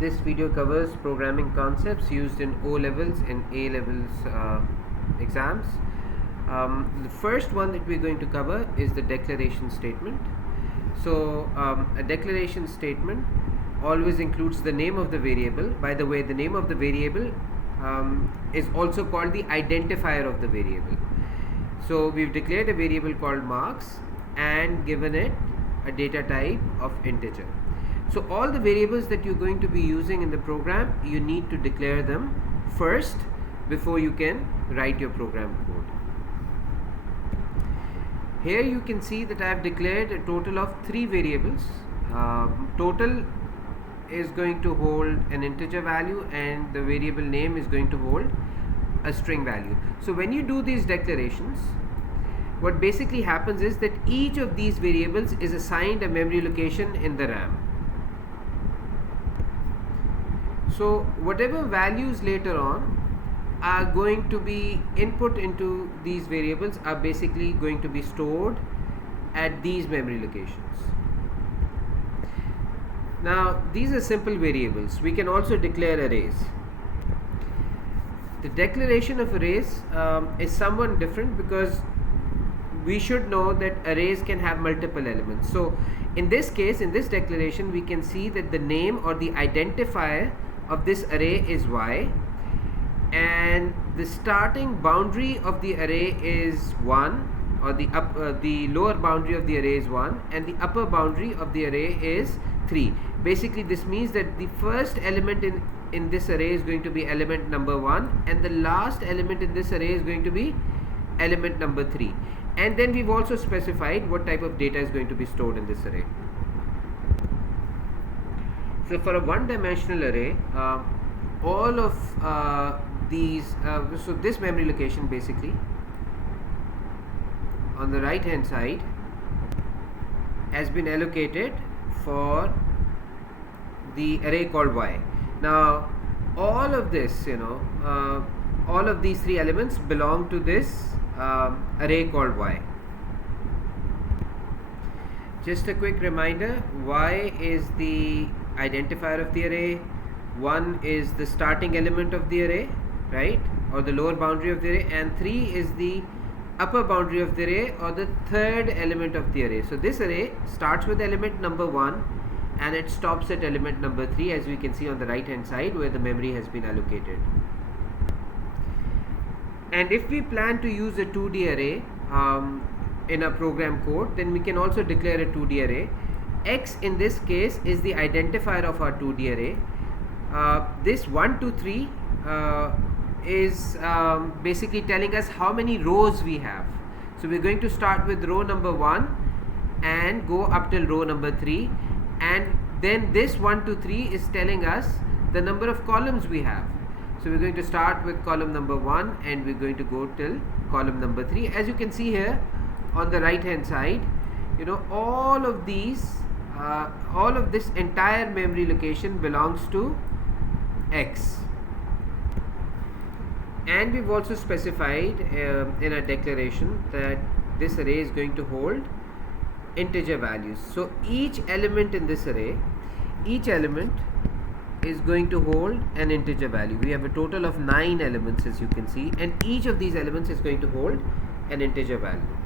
This video covers programming concepts used in O-Levels and A-Levels exams. The first one that we're going to cover is the declaration statement. So a declaration statement always includes the name of the variable. By the way, the name of the variable is also called the identifier of the variable. So we've declared a variable called marks and given it a data type of integer. So all the variables that you're going to be using in the program, you need to declare them first before you can write your program code. Here you can see that I have declared a total of 3 variables. Total is going to hold an integer value and the variable name is going to hold a string value. So when you do these declarations, what basically happens is that each of these variables is assigned a memory location in the RAM. So whatever values later on are going to be input into these variables are basically going to be stored at these memory locations. Now these are simple variables. We can also declare arrays. The declaration of arrays is somewhat different because we should know that arrays can have multiple elements. So in this case, in this declaration, we can see that the name or the identifier of this array is y, and the starting boundary of the array is 1, or the lower boundary of the array is 1, and the upper boundary of the array is 3. Basically this means that the first element in this array is going to be element number 1, and the last element in this array is going to be element number 3. And then we've also specified what type of data is going to be stored in this array. So for a one-dimensional array, all of these, so this memory location basically on the right hand side has been allocated for the array called y. Now all of this, all of these 3 elements belong to this array called y. Just a quick reminder, y is the identifier of the array, 1 is the starting element of the array, right, or the lower boundary of the array, and 3 is the upper boundary of the array or the third element of the array. So this array starts with element number 1 and it stops at element number 3, as we can see on the right hand side where the memory has been allocated. And if we plan to use a 2D array in a program code, then we can also declare a 2D array. X in this case is the identifier of our 2D array. This 1, 2, 3 is basically telling us how many rows we have. So we're going to start with row number 1 and go up till row number 3, and then this 1, 2, 3 is telling us the number of columns we have. So we're going to start with column number 1 and we're going to go till column number 3. As you can see here on the right hand side, all of these, all of this entire memory location belongs to X. And we've also specified in our declaration that this array is going to hold integer values. So each element in this array, each element is going to hold an integer value. We have a total of 9 elements, as you can see, and each of these elements is going to hold an integer value.